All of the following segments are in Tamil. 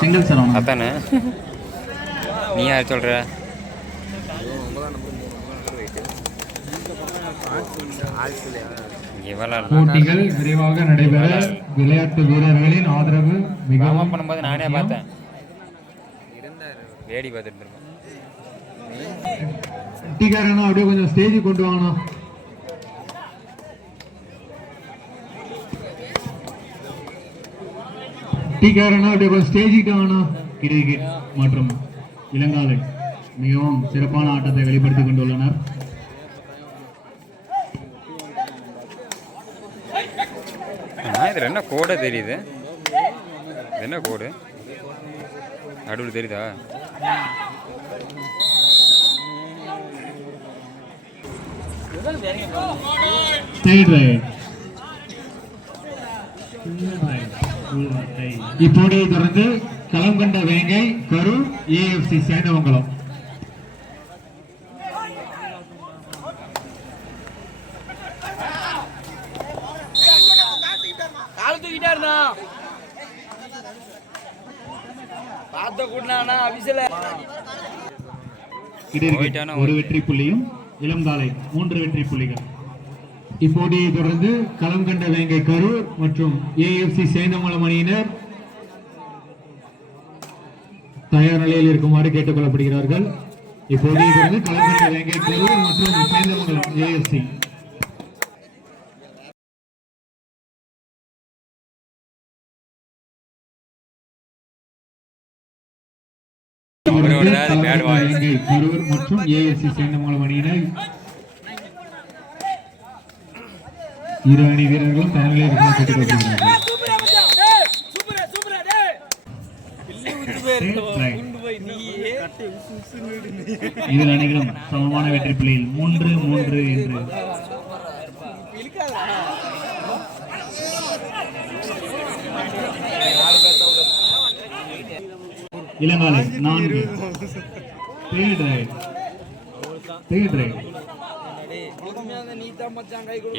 சிங்கிள் சரவணன் அதானே. நீ யார் சொல்கிற? போட்டிகள் விரைவாக நடைபெற விளையாட்டு வீரர்களின் ஆதரவு மிகவும் பண்ணும்போது நானே பார்த்தேன், வேடி பார்த்துட்டு இருக்கேன். டீக்காரனா அப்படியே கொஞ்சம் ஸ்டேஜ் கொண்டு வாங்கண்ணா. டீக்காரனா அப்படியே கொஞ்சம் ஸ்டேஜுக்கு வாங்கண்ணா. கிரிக்கெட் மற்றும் இளங்காலை மிகவும் சிறப்பான ஆட்டத்தை வெளிப்படுத்திக் கொண்டுள்ளனர். இதில் என்ன கோடை தெரியுது? என்ன கோடு நடுவில் தெரியுதா? இப்போதையை தொடர்ந்து களம் கண்ட வேங்கை கரூர் ஏஎஃப்சி சேந்தமங்கலம். ஒரு வெற்றி புள்ளியும் இளம்காலை 3 வெற்றி புள்ளிகள். இப்போட்டியை தொடர்ந்து களம் கண்ட வேங்கை கரூர் மற்றும் ஏஎஃப்சி சேந்தமங்கலம் அணியினர் தயார் நிலையில் இருக்குமாறு கேட்டுக் கொள்ளப்படுகிறார்கள். இப்போட்டியை தொடர்ந்து களம் கண்ட வேங்கை கரூர் மற்றும் சேந்தமங்கலம் ஏஎஃப்சி கரூர் மற்றும் ஏஎஃப்சி சேந்தமங்கலம் அணியினர் இரு அணி வீரர்களும் தயாரில் இருக்குமாறு கேட்டுக்கொள்ளப்படுகிறார்கள். இரு அணிகளும் சமமான வெற்றி புள்ளியில் 3-3 என்று இளங்காலை 4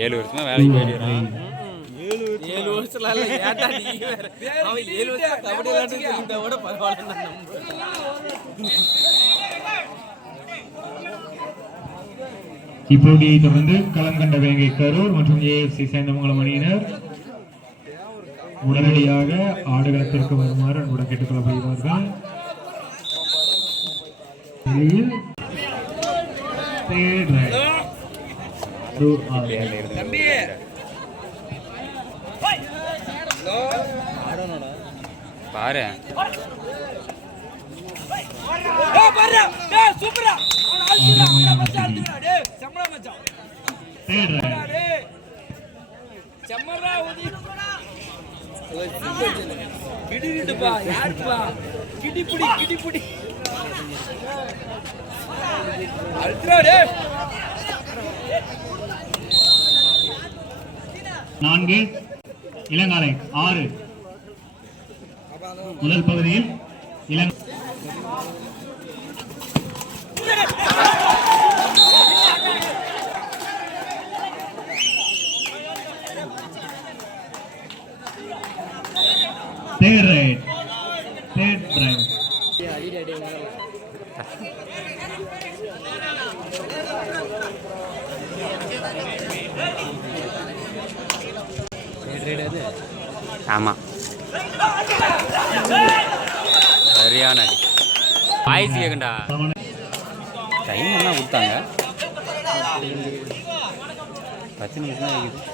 7 வருஷமா வேலைக்கு போயிடுறான். 7 வருஷத்துல அவன் 7 வருஷம் கபடி விளையாட்டு விட பரவாயில்ல. இப்போட்டியை தொடர்ந்து களம் கண்ட வேங்கை கரூர் மற்றும் ஏஎஃப்சி சேந்தமங்கலம் அணியினர் உடனடியாக ஆடுகளத்திற்கு வருமாறு அன்புடன் கேட்டுக் கொள்ளப்படுகிறார்கள். பாரு நான்கு இளங்காலை 6 முதல் பகுதியில் ஆமா சரியான அடி. வாய்ஸ் கேட்கண்டா. டைம் என்ன கொடுத்தாங்க? 10 நிமிஷம் தான் இருக்குது.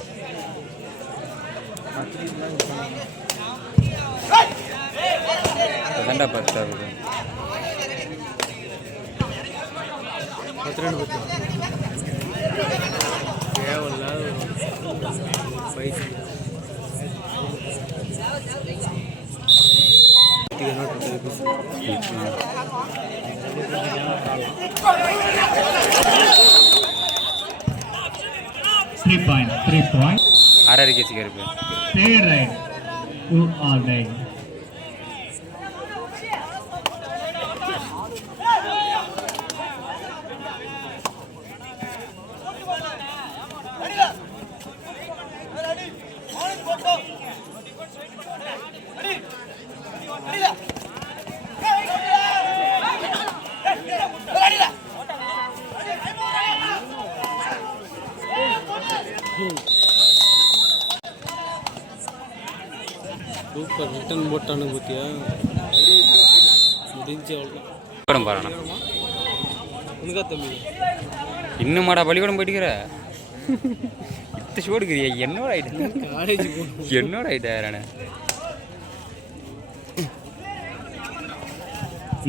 அதான்டா 10 ஆகுது. 3 point. ஆர்ஆர் கேசிக்கு இருக்கு. Stay right. You are right. Captain போட்டானு பத்தியா முடிஞ்சு அவ்வளோ படம் பாருண்ணா உனக்கா தம்பி இன்னுமாடா பள்ளிக்கூடம் போயிட்டுக்கிற இத்த ஷோடுக்கிறியா என்னோட ஆயிட்டேன் காலேஜ் போகணும் என்னோட ஆயிட்டேன்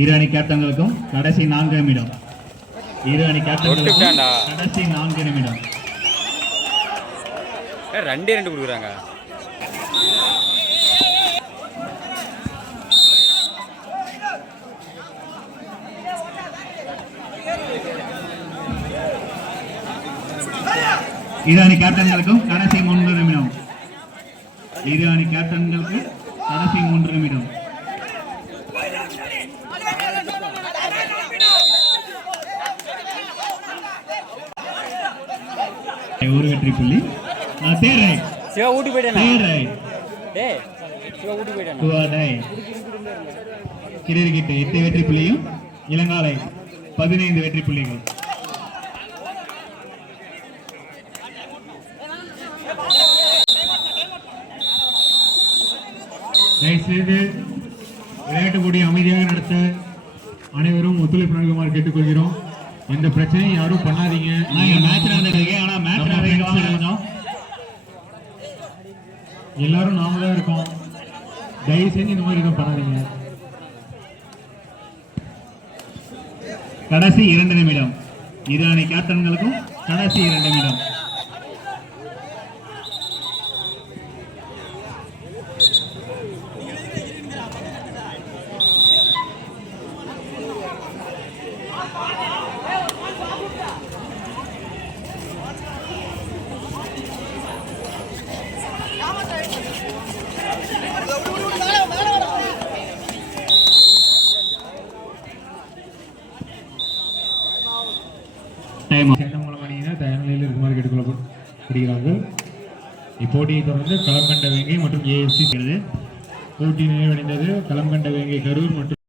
இரு அணி கேப்டன்களுக்கும் கடைசி 4 நிமிடம். இரு அணி கேப்டன்களுக்கும் தொட்டுட்டான்டா. கடைசி 4 நிமிடம். ரெண்டே ரெண்டு கொடுக்குறாங்க. இரு அணி கேப்டன்களுக்கும் கடைசி 3 நிமிடம். இரு அணி கேப்டன்களுக்கு கடைசி 3 நிமிடம். ஒரு வெற்றி புள்ளி. தேர் ரைட். சிவா ஊட்டி போயிட்டேனா? தேர் ரைட். டேய் சிவா ஊட்டி போயிட்டேனா? துவாடை. கிரிக்கெட் 8 வெற்றி புள்ளியும் இளங்காலை 15 வெற்றி புள்ளிகள். தயவுசெய்து விளையாட்டு போட்டி அமைதியாக நடத்த அனைவரும் ஒத்துழைப்பு நல்குமாறு கேட்டுக்கொள்கிறோம். எந்த பிரச்சனையும் யாரும் பண்ணாதீங்க. எல்லாரும் நாம தான் இருக்கோம். தயவு செஞ்சு இந்த மாதிரி எதுவும் பண்ணாதீங்க. கடைசி 2 நிமிடம். இரு அணி கேப்டன்களுக்கும் கடைசி 2 நிமிடம். சேந்தமங்கலம் அணியினர் தயார் நிலையில் இருக்குமாறு கேட்டுக்கொள்ளப்படுகிறார்கள். இப்போட்டியை தொடர்ந்து களம் கண்ட வேங்கை மற்றும் ஏஎஃப்சி போட்டி நிறைவடைந்தது. களம் கண்ட வேங்கை கரூர் மற்றும்